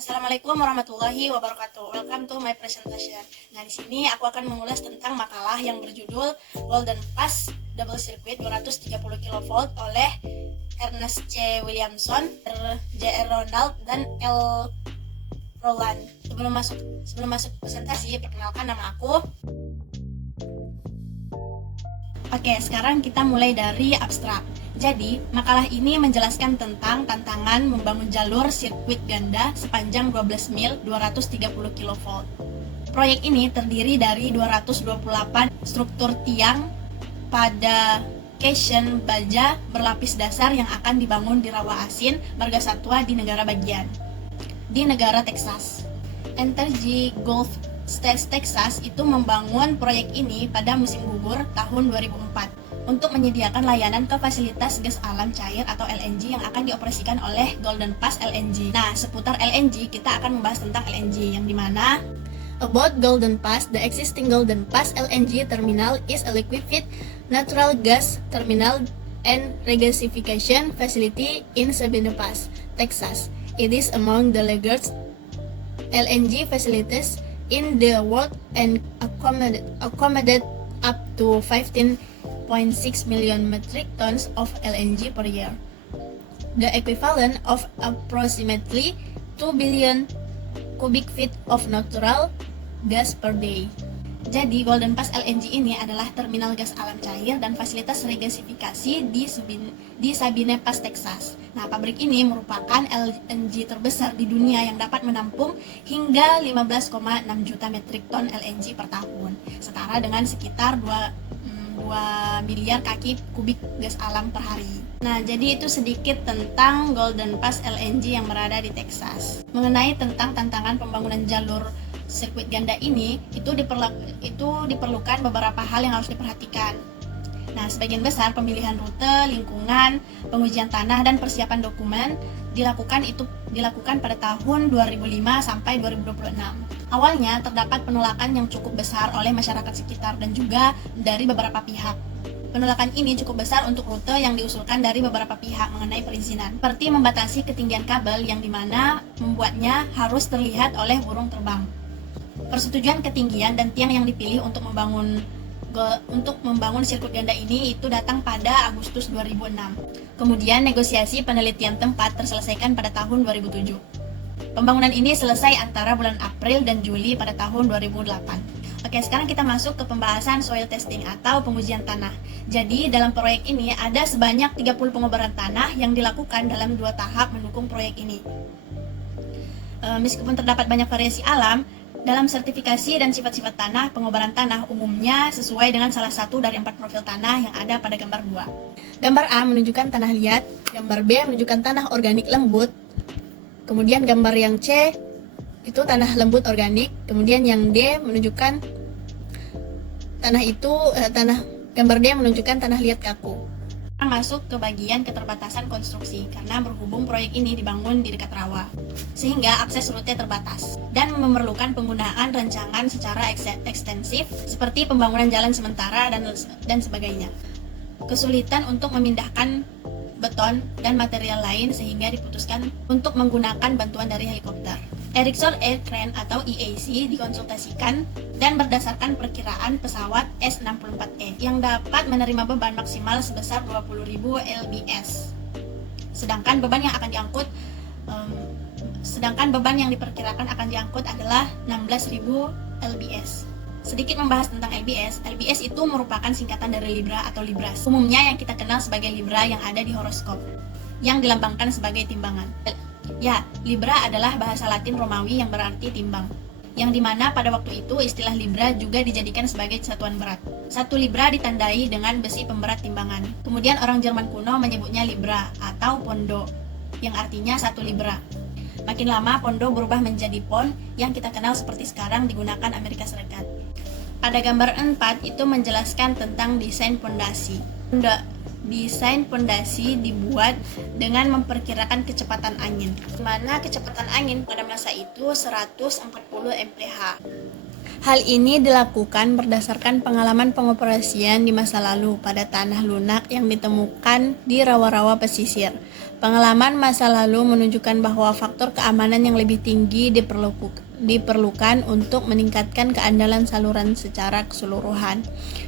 Assalamualaikum warahmatullahi wabarakatuh. Welcome to my presentation. Nah, di sini aku akan mengulas tentang makalah yang berjudul Golden Pass Double Circuit 230 kV oleh Ernest C. Williamson, J.R. Ronald, dan L. Rowland. Sebelum masuk presentasi, perkenalkan nama aku. Oke, sekarang kita mulai dari abstrak. Jadi, makalah ini menjelaskan tentang tantangan membangun jalur sirkuit ganda sepanjang 12 mil 230 kV. Proyek ini terdiri dari 228 struktur tiang pada caisson baja berlapis dasar yang akan dibangun di rawa asin marga satwa di negara bagian, di negara Texas. Entergy Gulf Texas itu membangun proyek ini pada musim gugur tahun 2004 untuk menyediakan layanan ke fasilitas gas alam cair atau LNG yang akan dioperasikan oleh Golden Pass LNG. Nah, seputar LNG kita akan membahas tentang LNG yang dimana about Golden Pass, the existing Golden Pass LNG terminal is a liquefied natural gas terminal and regasification facility in Sabine Pass, Texas. It is among the largest LNG facilities in the world and accommodate up to 15.6 million metric tons of LNG per year, the equivalent of approximately 2 billion cubic feet of natural gas per day. Jadi, Golden Pass LNG ini adalah terminal gas alam cair dan fasilitas regasifikasi di Sabine Pass, Texas. Nah, pabrik ini merupakan LNG terbesar di dunia yang dapat menampung hingga 15,6 juta metrik ton LNG per tahun, setara dengan sekitar 2 miliar kaki kubik gas alam per hari. Nah, jadi itu sedikit tentang Golden Pass LNG yang berada di Texas. Mengenai tentang tantangan pembangunan jalur sirkuit ganda ini, itu diperlukan beberapa hal yang harus diperhatikan. Nah, sebagian besar pemilihan rute, lingkungan, pengujian tanah, dan persiapan dokumen dilakukan pada tahun 2005 sampai 2026. Awalnya terdapat penolakan yang cukup besar oleh masyarakat sekitar dan juga dari beberapa pihak. Penolakan ini cukup besar untuk rute yang diusulkan dari beberapa pihak mengenai perizinan, seperti membatasi ketinggian kabel yang dimana membuatnya harus terlihat oleh burung terbang. Persetujuan ketinggian dan tiang yang dipilih untuk membangun sirkuit ganda ini itu datang pada Agustus 2006. Kemudian negosiasi penelitian tempat terselesaikan pada tahun 2007. Pembangunan ini selesai antara bulan April dan Juli pada tahun 2008. Oke, sekarang kita masuk ke pembahasan soil testing atau pengujian tanah. Jadi, dalam proyek ini ada sebanyak 30 pengobaran tanah yang dilakukan dalam 2 tahap mendukung proyek ini. Meskipun terdapat banyak variasi alam, dalam sertifikasi dan sifat-sifat tanah, pengobaran tanah umumnya sesuai dengan salah satu dari 4 profil tanah yang ada pada gambar 2. Gambar A menunjukkan tanah liat, gambar B menunjukkan tanah organik lembut, kemudian gambar yang C itu tanah lembut organik, kemudian yang D menunjukkan gambar D menunjukkan tanah liat kaku. Masuk ke bagian keterbatasan konstruksi karena berhubung proyek ini dibangun di dekat rawa sehingga akses rute terbatas dan memerlukan penggunaan rancangan secara ekstensif seperti pembangunan jalan sementara dan sebagainya. Kesulitan untuk memindahkan beton dan material lain sehingga diputuskan untuk menggunakan bantuan dari helikopter. Erickson Air Crane atau EAC dikonsultasikan dan berdasarkan perkiraan pesawat S-64E yang dapat menerima beban maksimal sebesar 20.000 lbs. Sedangkan beban yang diperkirakan akan diangkut adalah 16.000 lbs. Sedikit membahas tentang LBS. LBS itu merupakan singkatan dari Libra atau Libras. Umumnya yang kita kenal sebagai Libra yang ada di horoskop, yang dilambangkan sebagai timbangan. Ya, Libra adalah bahasa Latin Romawi yang berarti timbang, yang dimana pada waktu itu istilah Libra juga dijadikan sebagai satuan berat. 1 Libra ditandai dengan besi pemberat timbangan. Kemudian orang Jerman kuno menyebutnya Libra atau pondo, yang artinya 1 Libra. Makin lama pondo berubah menjadi pon yang kita kenal seperti sekarang digunakan Amerika Serikat. Pada gambar 4 itu menjelaskan tentang desain pondasi. Desain pondasi dibuat dengan memperkirakan kecepatan angin, di mana kecepatan angin pada masa itu 140 mph. Hal ini dilakukan berdasarkan pengalaman pengoperasian di masa lalu pada tanah lunak yang ditemukan di rawa-rawa pesisir. Pengalaman masa lalu menunjukkan bahwa faktor keamanan yang lebih tinggi diperlukan untuk meningkatkan keandalan saluran secara keseluruhan,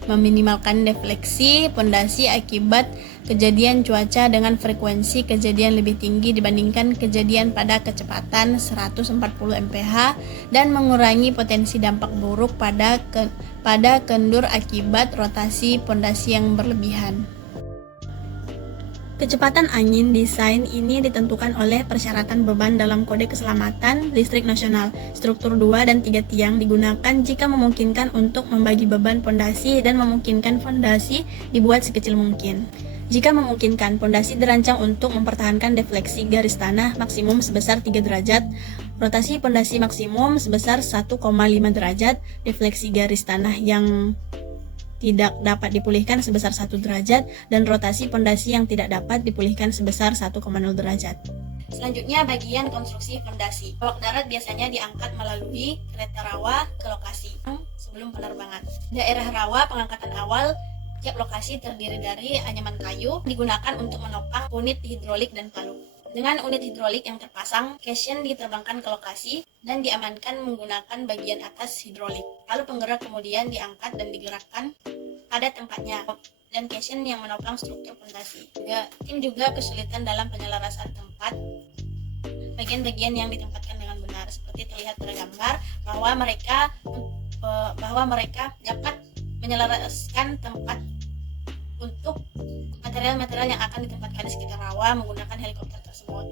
meminimalkan defleksi pondasi akibat kejadian cuaca dengan frekuensi kejadian lebih tinggi dibandingkan kejadian pada kecepatan 140 mph, dan mengurangi potensi dampak buruk pada kendur akibat rotasi pondasi yang berlebihan. Kecepatan angin desain ini ditentukan oleh persyaratan beban dalam Kode Keselamatan Listrik Nasional. Struktur 2 dan 3 tiang digunakan jika memungkinkan untuk membagi beban pondasi dan memungkinkan fondasi dibuat sekecil mungkin. Jika memungkinkan, pondasi dirancang untuk mempertahankan defleksi garis tanah maksimum sebesar 3 derajat, rotasi pondasi maksimum sebesar 1,5 derajat, defleksi garis tanah yang tidak dapat dipulihkan sebesar 1 derajat, dan rotasi pondasi yang tidak dapat dipulihkan sebesar 1,0 derajat. Selanjutnya, bagian konstruksi fondasi. Awak darat biasanya diangkat melalui kereta rawa ke lokasi sebelum penerbangan. Daerah rawa pengangkatan awal tiap lokasi terdiri dari anyaman kayu digunakan untuk menopang unit hidrolik dan palu. Dengan unit hidrolik yang terpasang, caisson diterbangkan ke lokasi dan diamankan menggunakan bagian atas hidrolik. Palu penggerak kemudian diangkat dan digerakkan pada tempatnya, dan caisson yang menopang struktur fondasi. Tim juga kesulitan dalam penyelarasan tempat bagian-bagian yang ditempatkan dengan benar, seperti terlihat pada gambar bahwa mereka dapat menyelaraskan tempat untuk material-material yang akan ditempatkan di sekitar rawa menggunakan helikopter tersebut.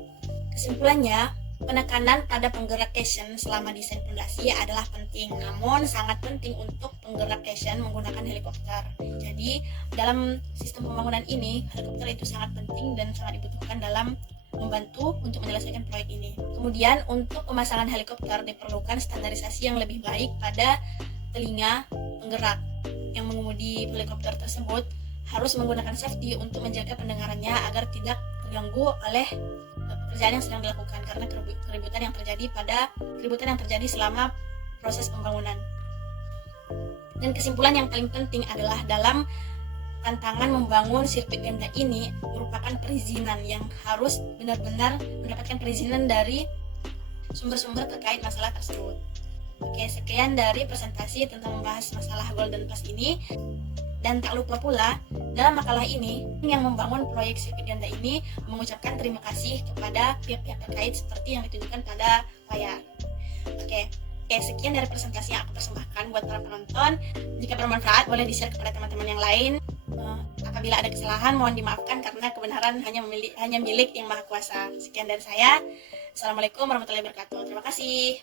Kesimpulannya, penekanan pada penggerak caisson selama desain fondasi adalah penting, namun sangat penting untuk penggerak caisson menggunakan helikopter. Jadi, dalam sistem pembangunan ini, helikopter itu sangat penting dan sangat dibutuhkan dalam membantu untuk menyelesaikan proyek ini. Kemudian, untuk pemasangan helikopter diperlukan standarisasi yang lebih baik pada telinga penggerak. Yang mengemudi helikopter tersebut harus menggunakan safety untuk menjaga pendengarannya agar tidak terganggu oleh pekerjaan yang sedang dilakukan karena keributan yang terjadi selama proses pembangunan. Dan kesimpulan yang paling penting adalah dalam tantangan membangun sirkuit ganda ini merupakan perizinan yang harus benar-benar mendapatkan perizinan dari sumber-sumber terkait masalah tersebut. Oke, sekian dari presentasi tentang membahas masalah Golden Pass ini. Dan tak lupa pula, dalam makalah ini, yang membangun proyek sirkuit ganda ini mengucapkan terima kasih kepada pihak-pihak terkait seperti yang ditunjukkan pada layar. Oke, sekian dari presentasi yang aku persembahkan buat para penonton. Jika bermanfaat, boleh di-share kepada teman-teman yang lain. Apabila ada kesalahan, mohon dimaafkan karena kebenaran hanya milik Yang Maha Kuasa. Sekian dari saya. Assalamualaikum warahmatullahi wabarakatuh. Terima kasih.